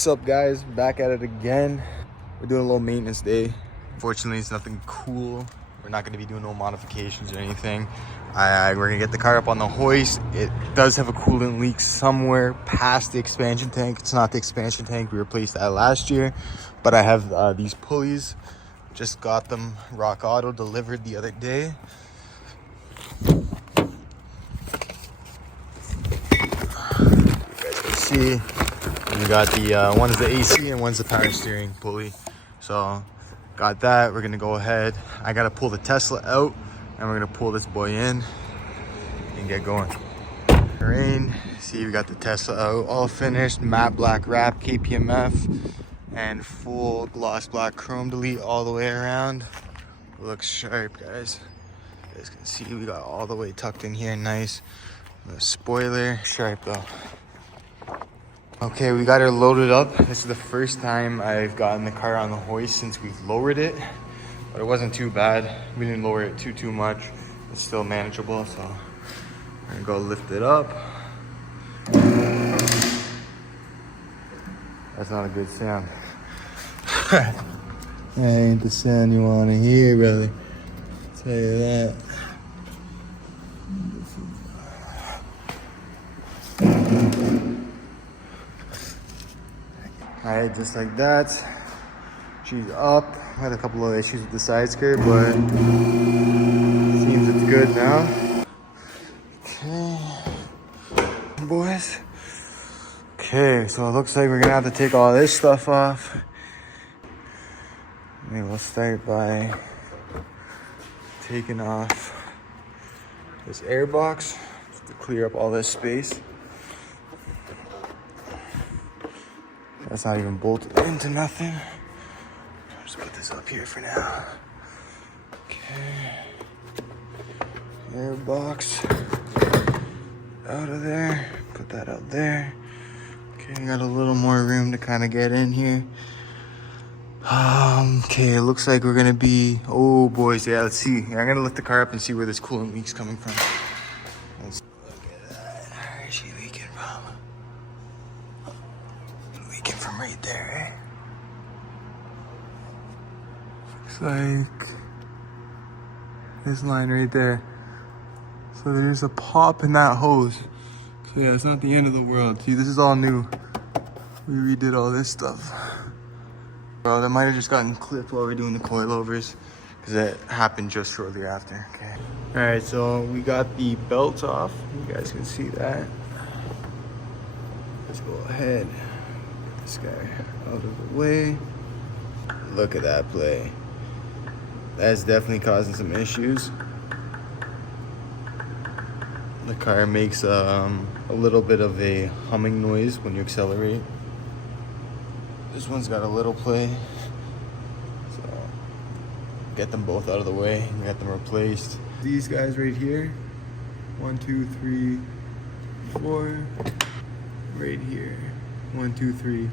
What's up, guys? Back at it again. We're doing a little maintenance day. Unfortunately, it's nothing cool. We're not going to be doing no modifications or anything. We're going to get the car up on the hoist. It does have a coolant leak somewhere past the expansion tank. It's not the expansion tank. We replaced that last year. But I have these pulleys. Just got them Rock Auto delivered the other day. You guys can see. We got the one's the AC and one's the power steering pulley. So got that. We're gonna go ahead. I gotta pull the Tesla out and we're gonna pull this boy in and get going. Rain. See, we got the Tesla out, all finished, matte black wrap, KPMF, and full gloss black chrome delete all the way around. Looks sharp, guys. You guys can see we got all the way tucked in here, nice. The spoiler, sharp though. Okay, we got her loaded up. This is the first time I've gotten the car on the hoist since we've lowered it, but it wasn't too bad. We didn't lower it too much. It's still manageable, so we're gonna go lift it up. That's not a good sound. That ain't the sound you wanna hear, brother. I'll tell you that. Alright, just like that. She's up. I had a couple of issues with the side skirt, but seems it's good now. Okay, boys. Okay, so it looks like we're gonna have to take all this stuff off. Maybe we'll start by taking off this air box just to clear up all this space. That's not even bolted into nothing. I'll just put this up here for now. Okay. Air box out of there. Put that out there. Okay, got a little more room to kind of get in here. Okay, it looks like we're gonna be, oh boys, yeah, let's see. I'm gonna lift the car up and see where this coolant leak's coming from. Let's look at that. Where's she leaking from? Leaking from right there, eh? Looks like this line right there. So there's a pop in that hose. So yeah, it's not the end of the world. See, this is all new. We redid all this stuff. Well, that might have just gotten clipped while we're doing the coilovers because it happened just shortly after. Okay. All right, so we got the belts off. You guys can see that. Let's go ahead. Get this guy out of the way. Look at that play. That's definitely causing some issues. The car makes a little bit of a humming noise when you accelerate. This one's got a little play, so get them both out of the way and get them replaced. These guys right here, 1, 2, 3, 4, right here, 1, 2, 3.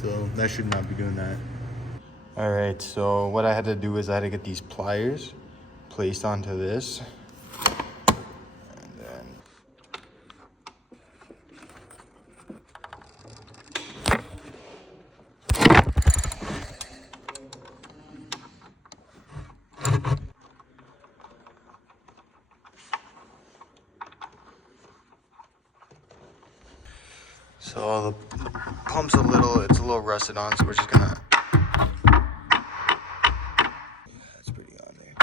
So that should not be doing that. All right, so what I had to do is I had to get these pliers placed onto this. So the pump's it's a little rusted on, so we're just gonna, yeah, that's pretty on there.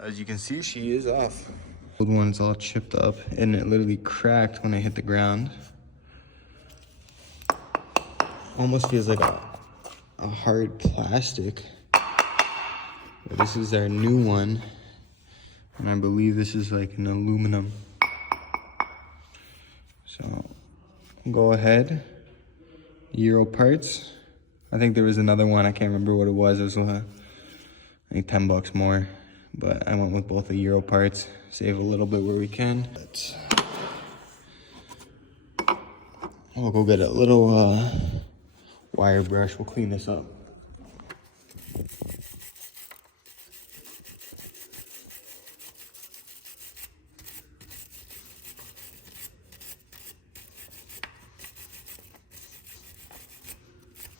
As you can see, she is off. The old one's all chipped up and it literally cracked when I hit the ground. Almost feels like a hard plastic. This is our new one, and I believe this is like an aluminum. So, go ahead, Euro parts. I think there was another one, I can't remember what it was. It was I think $10 more, but I went with both the Euro parts, save a little bit where we can. I'll go get a little wire brush, we'll clean this up.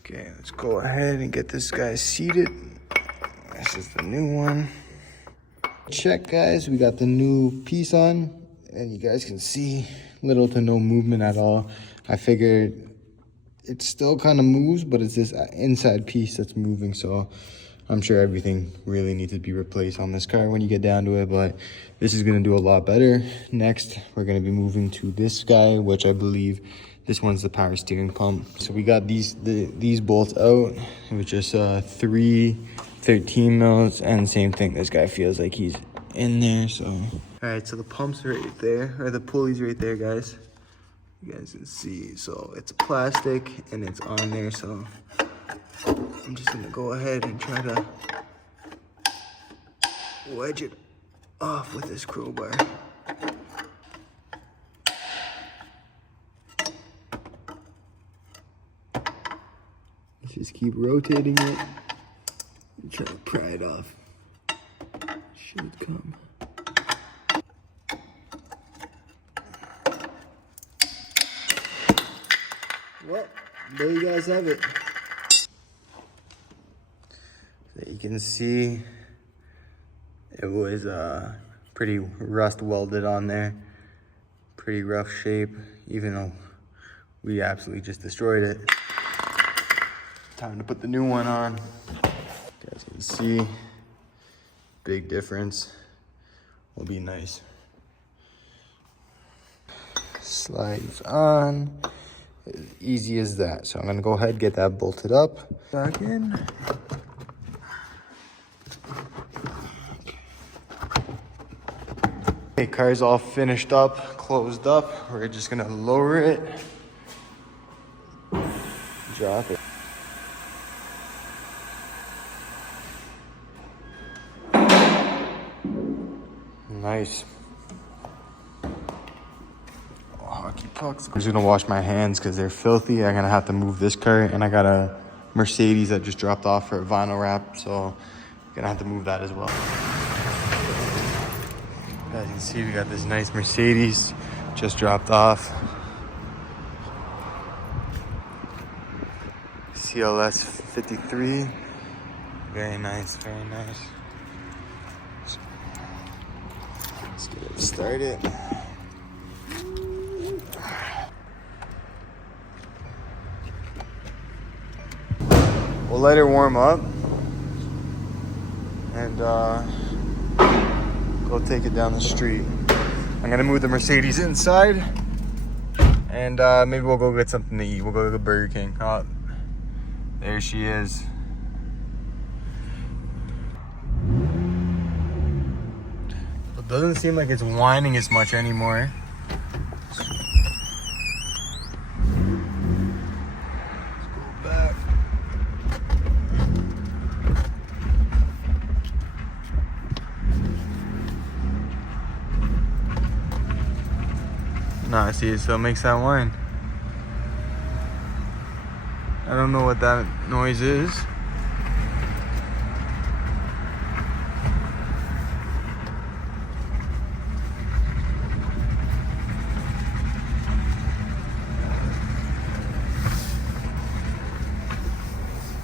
Okay, let's go ahead and get this guy seated. This is the new one. Check, guys, we got the new piece on, and you guys can see little to no movement at all. I figured it still kind of moves, but it's this inside piece that's moving, so I'm sure everything really needs to be replaced on this car when you get down to it, but this is going to do a lot better. Next, we're going to be moving to this guy, which I believe this one's the power steering pump. So we got these bolts out. It was just 3 13 mils, and same thing, this guy feels like he's in there. So all right, so the pump's right there, or the pulley's right there, guys. You guys can see, so it's plastic and it's on there. So I'm just gonna go ahead and try to wedge it off with this crowbar. Just keep rotating it and try to pry it off. Should come. Well, there you guys have it. So you can see it was pretty rust welded on there. Pretty rough shape, even though we absolutely just destroyed it. Time to put the new one on. You guys can see, big difference. Will be nice. Slides on, as easy as that. So I'm gonna go ahead and get that bolted up. Back in. Okay, car's all finished up, closed up. We're just gonna lower it, drop it. Nice. Oh, hockey pucks. I'm just gonna wash my hands because they're filthy. I'm gonna have to move this car, and I got a Mercedes that just dropped off for a vinyl wrap, so I'm gonna have to move that as well. As you can see, we got this nice Mercedes just dropped off. CLS 53. Very nice, very nice. Let's get it started. We'll let it warm up and go take it down the street. I'm gonna move the Mercedes inside, and maybe we'll go get something to eat. We'll go to Burger King. Oh, there she is. It doesn't seem like it's whining as much anymore. Let's go back. Nah, see, it still makes that whine. I don't know what that noise is.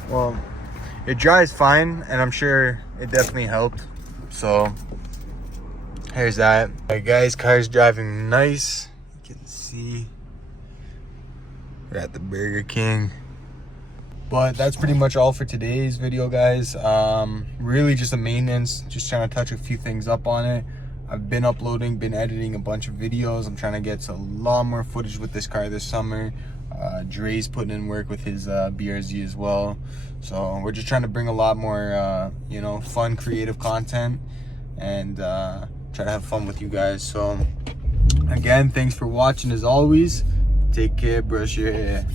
Well, it dries fine, and I'm sure it definitely helped. So, here's that. Alright guys, car's driving nice. You can see we're at the Burger King. But that's pretty much all for today's video, guys. Really just a maintenance, just trying to touch a few things up on it. I've been uploading, been editing a bunch of videos. I'm trying to get a lot more footage with this car this summer. Dre's putting in work with his BRZ as well. So we're just trying to bring a lot more, you know, fun, creative content, and try to have fun with you guys. So again, thanks for watching as always. Take care, brush your hair.